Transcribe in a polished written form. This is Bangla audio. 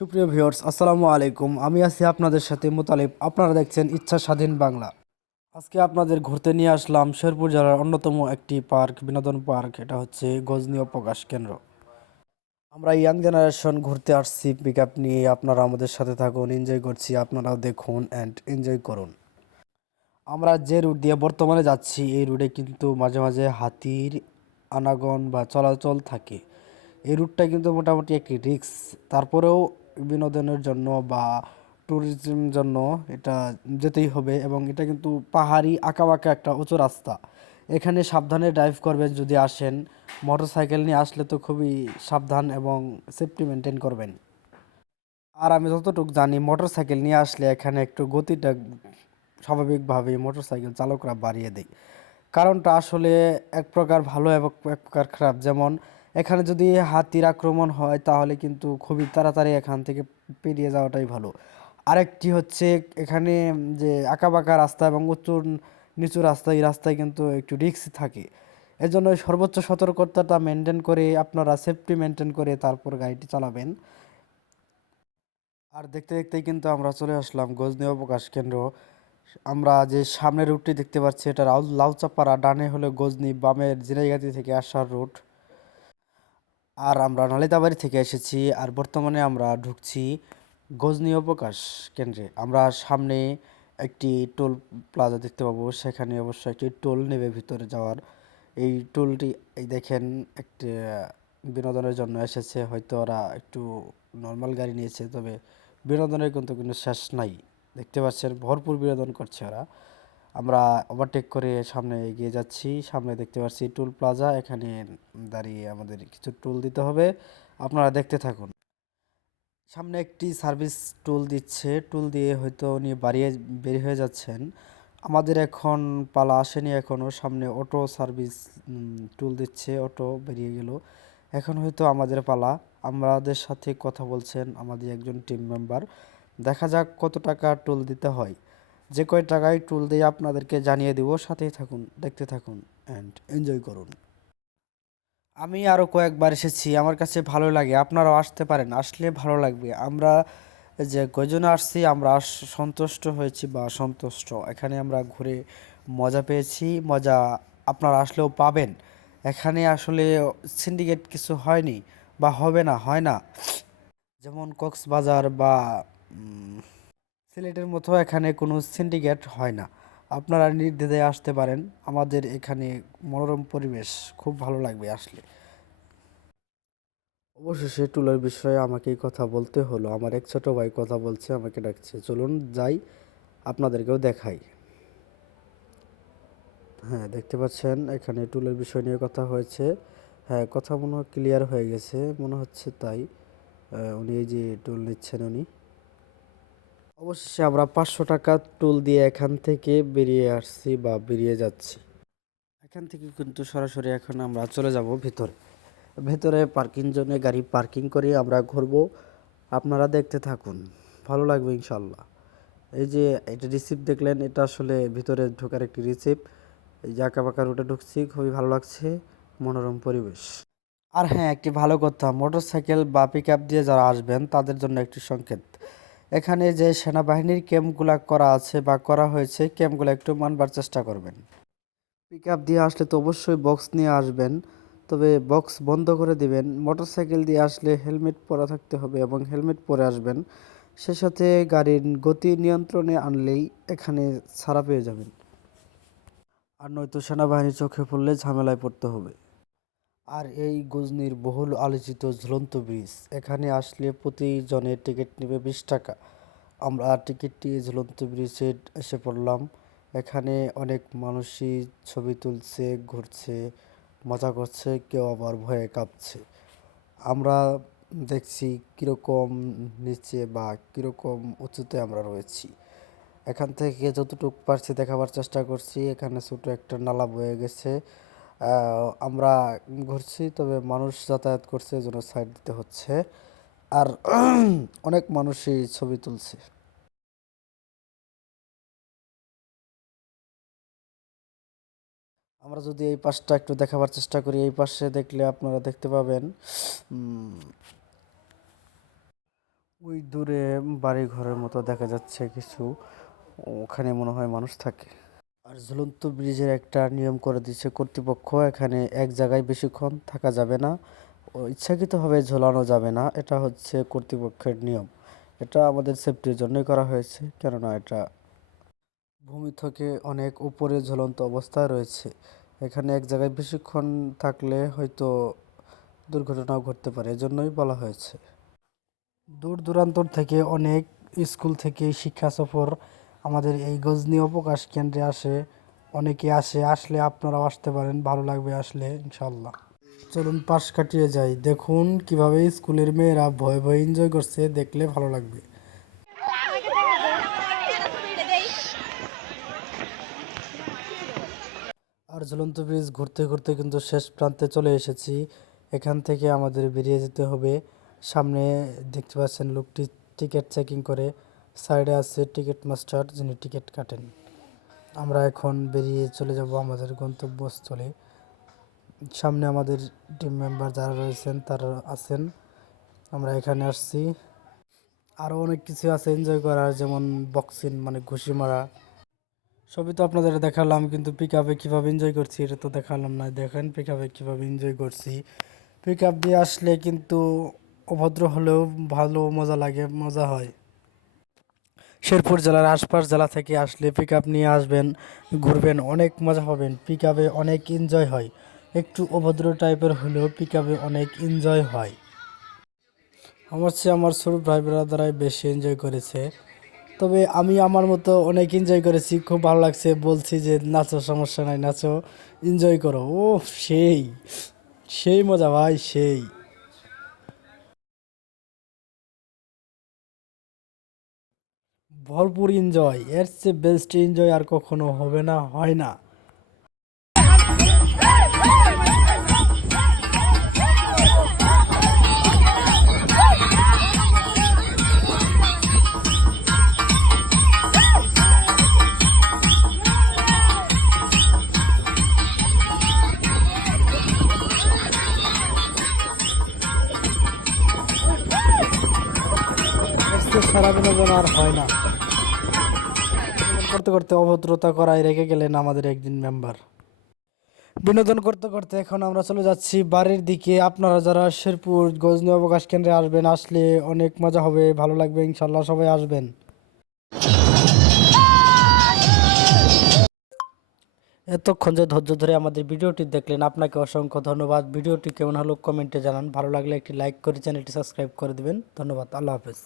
সুপ্রিয় ভিউয়ার্স, আসসালামু আলাইকুম। আমি আছি আপনাদের সাথে মুতালিব। আপনারা দেখছেন ইচ্ছা স্বাধীন বাংলা। আজকে আপনাদের ঘুরতে নিয়ে আসলাম শেরপুর জেলার অন্যতম একটি পার্ক, বিনোদন পার্ক। এটা হচ্ছে গজনী অবকাশ কেন্দ্র। আমরা ইয়াং জেনারেশন ঘুরতে আসছি পিক আপ নিয়ে। আপনারা আমাদের সাথে থাকুন, এনজয় করছি। আপনারাও দেখুন অ্যান্ড এনজয় করুন। আমরা যে রুট দিয়ে বর্তমানে যাচ্ছি, এই রুটে কিন্তু মাঝে মাঝে হাতির আনাগোনা বা চলাচল থাকে। এই রুটটা কিন্তু মোটামুটি একটি রিস্ক, তারপরেও বিনোদনের জন্য বা ট্যুরিজম জন্য এটা যেতেই হবে। এবং এটা কিন্তু পাহাড়ি আঁকাবাঁকা একটা উঁচু রাস্তা। এখানে সাবধানে ড্রাইভ করবেন যদি আসেন। মোটরসাইকেল নিয়ে আসলে তো খুবই সাবধান এবং সেফটি মেনটেন করবেন। আর আমি যতটুকু জানি, মোটরসাইকেল নিয়ে আসলে এখানে একটু গতিটা স্বাভাবিকভাবেই মোটরসাইকেল চালকরা বাড়িয়ে দেয়। কারণটা আসলে এক প্রকার ভালো এবং এক প্রকার খারাপ। যেমন এখানে যদি হাতির আক্রমণ হয় তাহলে কিন্তু খুবই তাড়াতাড়ি এখান থেকে পেরিয়ে যাওয়াটাই ভালো। আরেকটি হচ্ছে, এখানে যে আঁকাবাঁকা রাস্তা এবং উঁচু নিচু রাস্তা, এই রাস্তায় কিন্তু একটু রিস্ক থাকে। এজন্য সর্বোচ্চ সতর্কতাটা মেনটেন করে, আপনারা সেফটি মেনটেন করে তারপর গাড়িটি চালাবেন। আর দেখতে দেখতেই কিন্তু আমরা চলে আসলাম গজনী অবকাশ কেন্দ্র। আমরা যে সামনের রুটটি দেখতে পাচ্ছি, এটা লাউচাপাড়া, ডানে হলো গজনী, বামের জিনাইগাতি থেকে আসার রুট। আর আমরা নালিতাবাড়ি থেকে এসেছি, আর বর্তমানে আমরা ঢুকছি গজনী অবকাশ কেন্দ্রে। আমরা সামনে একটি টোল প্লাজা দেখতে পাবো, সেখানে অবশ্যই একটি টোল নেবে ভিতরে যাওয়ার। এই টোলটি, এই দেখেন, একটি বিনোদনের জন্য এসেছে। হয়তো ওরা একটু নর্মাল গাড়ি নিয়েছে, তবে বিনোদনের কিন্তু কোনো শেষ নাই। দেখতে পাচ্ছেন ভরপুর বিনোদন করছে ওরা। আমরা ওভারটেক করে সামনে এগিয়ে যাচ্ছি। সামনে দেখতে পাচ্ছি টুল প্লাজা, এখানে দাঁড়িয়ে আমাদের কিছু টুল দিতে হবে। আপনারা দেখতে থাকুন। সামনে একটি সার্ভিস টুল দিচ্ছে, টুল দিয়ে হয়তো উনি বাড়িয়ে বের হয়ে যাচ্ছেন। আমাদের এখন পালা আসেনি এখনও। সামনে অটো সার্ভিস টুল দিচ্ছে, অটো বেরিয়ে গেল। এখন হয়তো আমাদের পালা। আমাদের সাথে কথা বলছেন আমাদের একজন টিম মেম্বার। দেখা যাক কত টাকা টুল দিতে হয়। যে কয় টাকায় টুল দিয়ে আপনাদেরকে জানিয়ে দেব। সাথেই থাকুন, দেখতে থাকুন অ্যান্ড এনজয় করুন। আমি আরও কয়েকবার এসেছি, আমার কাছে ভালো লাগে। আপনারাও আসতে পারেন, আসলে ভালো লাগবে। আমরা যে কয়জনে আসছি, আমরা সন্তুষ্ট হয়েছি বা সন্তুষ্ট। এখানে আমরা ঘুরে মজা পেয়েছি, মজা আপনারা আসলেও পাবেন। এখানে আসলে সিন্ডিকেট কিছু হয়নি বা হবে না, হয় না। যেমন কক্সবাজার বা সিলেটের মতো এখানে কোনো সিন্ডিকেট হয় না। আপনারা নির্দ্বিধায় আসতে পারেন। আমাদের এখানে মনোরম পরিবেশ, খুব ভালো লাগবে আসলে। অবশেষে টুলের বিষয়ে আমাকেই কথা বলতে হলো। আমার এক ছোট ভাই কথা বলছে, আমাকে ডাকছে, চলুন যাই, আপনাদেরকেও দেখাই। হ্যাঁ, দেখতে পাচ্ছেন এখানে টুলের বিষয় নিয়ে কথা হয়েছে। হ্যাঁ, কথা মনে হয় ক্লিয়ার হয়ে গেছে, মনে হচ্ছে তাই। উনি এই যে টুল নিচ্ছেন উনি। অবশেষে আমরা 500 টাকা টুল দিয়ে এখান থেকে বেরিয়ে আসছি বা বেরিয়ে যাচ্ছি। এখান থেকে কিন্তু সরাসরি এখন আমরা চলে যাব ভিতরে। ভেতরে পার্কিং জোনে গাড়ি পার্কিং করে আমরা ঘুরবো। আপনারা দেখতে থাকুন, ভালো লাগবে ইনশাল্লাহ। এই যে এটা রিসিপ্ট দেখলেন, এটা আসলে ভিতরে ঢোকার একটি রিসিপ্ট। এই যে আঁকাবাঁকা রুটে ঢুকছি, খুবই ভালো লাগছে, মনোরম পরিবেশ। আর হ্যাঁ, একটি ভালো কথা, মোটরসাইকেল বা পিক আপ দিয়ে যারা আসবেন তাদের জন্য একটি সংকেত। এখানে যে সেনাবাহিনীর ক্যাম্পগুলা করা আছে বা করা হয়েছে, ক্যাম্পগুলো একটু মানবার চেষ্টা করবেন। পিক আপ দিয়ে আসলে তো অবশ্যই বক্স নিয়ে আসবেন, তবে বক্স বন্ধ করে দিবেন। মোটরসাইকেল দিয়ে আসলে হেলমেট পরা থাকতে হবে এবং হেলমেট পরে আসবেন। সে সাথে গাড়ির গতি নিয়ন্ত্রণে আনলেই এখানে ছাড়া পেয়ে যাবেন। আর নয়তো সেনাবাহিনীর চোখে পড়লে ঝামেলায় পড়তে হবে। আর এই গজনীর বহুল আলোচিত ঝুলন্ত ব্রিজ, এখানে আসলে প্রতিজনের টিকিট নেবে 20 টাকা। আমরা টিকিটটি ঝুলন্ত ব্রিজে এসে পড়লাম। এখানে অনেক মানুষই ছবি তুলছে, ঘুরছে, মজা করছে, কেউ আবার ভয়ে কাঁপছে। আমরা দেখছি কীরকম নিচে বা কীরকম উঁচুতে আমরা রয়েছি। এখান থেকে যতটুকু পারছি দেখাবার চেষ্টা করছি। এখানে ছোটো একটা নালা বয়ে গেছে। আমরা ঘুরছি, তবে মানুষ যাতায়াত করছে, এজন্য সাইড দিতে হচ্ছে। আর অনেক মানুষই ছবি তুলছে। আমরা যদি এই পাশটা একটু দেখাবার চেষ্টা করি, এই পাশে দেখলে আপনারা দেখতে পাবেন ওই দূরে বাড়ি ঘরের মতো দেখা যাচ্ছে কিছু, ওখানে মনে হয় মানুষ থাকে। আর ঝুলন্ত ব্রিজের একটা নিয়ম করে দিচ্ছে কর্তৃপক্ষ, এখানে এক জায়গায় বেশিক্ষণ থাকা যাবে না, ও ইচ্ছাকৃতভাবে ঝোলানো যাবে না, এটা হচ্ছে কর্তৃপক্ষের নিয়ম। এটা আমাদের সেফটির জন্যই করা হয়েছে, কেননা এটা ভূমি থেকে অনেক উপরে ঝুলন্ত অবস্থায় রয়েছে। এখানে এক জায়গায় বেশিক্ষণ থাকলে হয়তো দুর্ঘটনাও ঘটতে পারে, এজন্যই বলা হয়েছে। দূর দূরান্তর থেকে অনেক স্কুল থেকে শিক্ষা সফর আমাদের এই গজনী অবকাশ কেন্দ্রে আসে, অনেকে আসে, আসলে আপনারাও আসতে পারেন, ভালো লাগবে আসলে ইনশাল্লাহ। চলুন পাশ কাটিয়ে যাই, দেখুন কিভাবে স্কুলের মেয়েরা ভয়ে ভয়ে এনজয় করছে, দেখলে ভালো লাগবে। আর ঝুলন্ত ব্রিজ ঘুরতে ঘুরতে কিন্তু শেষ প্রান্তে চলে এসেছি। এখান থেকে আমাদের বেরিয়ে যেতে হবে। সামনে দেখতে পাচ্ছেন লোকটি টিকিট চেকিং করে, সাইডে আছে টিকিট মাস্টার যিনি টিকিট কাটেন। আমরা এখন বেরিয়ে চলে যাব আমাদের গন্তব্যস্থলে। সামনে আমাদের টিম মেম্বার যারা রয়েছেন তারা আছেন। আমরা এখানে আসছি, আরও অনেক কিছু আছে এনজয় করার, যেমন বক্সিং মানে ঘুষি মারা। সবই তো আপনাদের দেখালাম, কিন্তু পিক আপে কীভাবে এনজয় করছি এটা তো দেখালাম না। দেখেন পিক আপে কীভাবে এনজয় করছি। পিক আপ দিয়ে আসলে কিন্তু অভদ্র হলেও ভালো মজা লাগে, মজা হয়। শেরপুর জেলার আশপাশ জেলা থেকে আসলে পিক আপ নিয়ে আসবেন, ঘুরবেন, অনেক মজা পাবেন। পিক আপে অনেক এনজয় হয়, একটু অভদ্র টাইপের হলেও পিক আপে অনেক এনজয় হয়। আমার চেয়ে আমার ছোট ভাই ব্রাদারাই বেশি এনজয় করেছে, তবে আমি আমার মতো অনেক এনজয় করেছি, খুব ভালো লাগছে। বলছি যে নাচো, সমস্যা নাই, নাচো, এনজয় করো। ও সেই সেই মজা ভাই, সেই ভরপুর এনজয়, এর চেয়ে বেস্ট এনজয় আর কখনো হবে না, হয় না। এর চেয়ে সারা বিনোদন আর হয় না। বিনোদন করতে করতে অভদ্রতা করায় রেখে গেলেন আমাদের একদিন মেম্বার। বিনোদন করতে করতে এখন আমরা চলে যাচ্ছি বাড়ির দিকে। আপনারা যারা শেরপুর গজনী অবকাশ কেন্দ্রে আসবেন, আসলে অনেক মজা হবে, ভালো লাগবে ইনশাল্লাহ, সবাই আসবেন। এতক্ষণ যে ধৈর্য ধরে আমাদের ভিডিওটি দেখলেন, আপনাকে অসংখ্য ধন্যবাদ। ভিডিওটি কেমন হলো কমেন্টে জানান, ভালো লাগলে একটি লাইক করে চ্যানেলটি সাবস্ক্রাইব করে দেবেন। ধন্যবাদ, আল্লাহ হাফেজ।